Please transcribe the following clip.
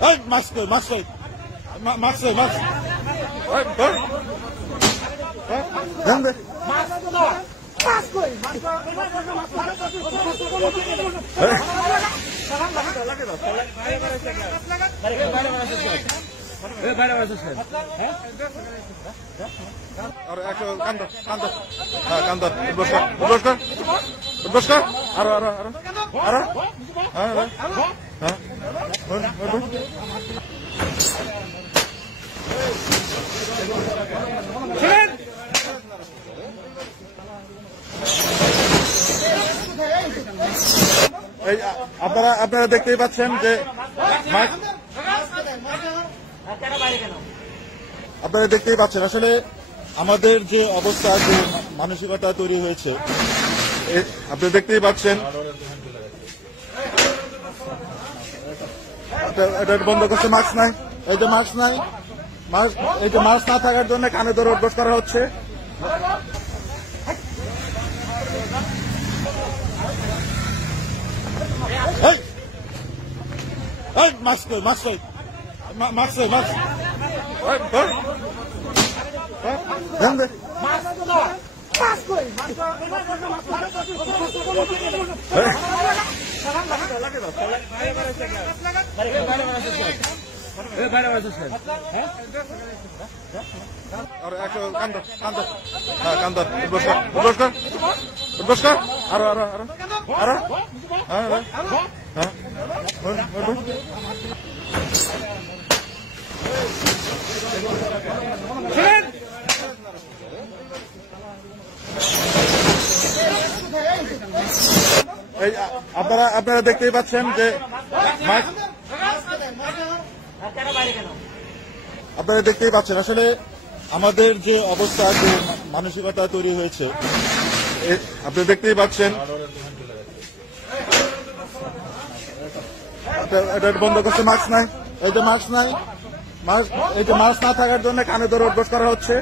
Hey, mask, mask, mask, mask. Hey, hey. Dende. আপনারা দেখতেই পাচ্ছেন যে আপনারা দেখতেই পাচ্ছেন আসলে আমাদের যে অবস্থা, যে মানসিকতা তৈরি হয়েছে, আপনারা দেখতেই পাচ্ছেন। এটা বন্ধ করছে, মাস্ক নাই, এই যে মাস্ক নাই, এই যে মাস্ক না থাকার জন্য কানে ধরে উঠবোস করা হচ্ছে। মাস্ক মাস্ক মাস্ক মাস্ক আরো আরো আরো আরো আপনারা দেখতেই পাচ্ছেন যে আপনারা দেখতেই পাচ্ছেন আসলে আমাদের যে অবস্থা, যে মানসিকতা তৈরি হয়েছে, আপনারা দেখতেই পাচ্ছেন। এটা বন্ধ করছে, মাস্ক নাই, এই যে মাস্ক নাই, এই যে মাস্ক না থাকার জন্য কানে ধরে উঠবোস করা হচ্ছে।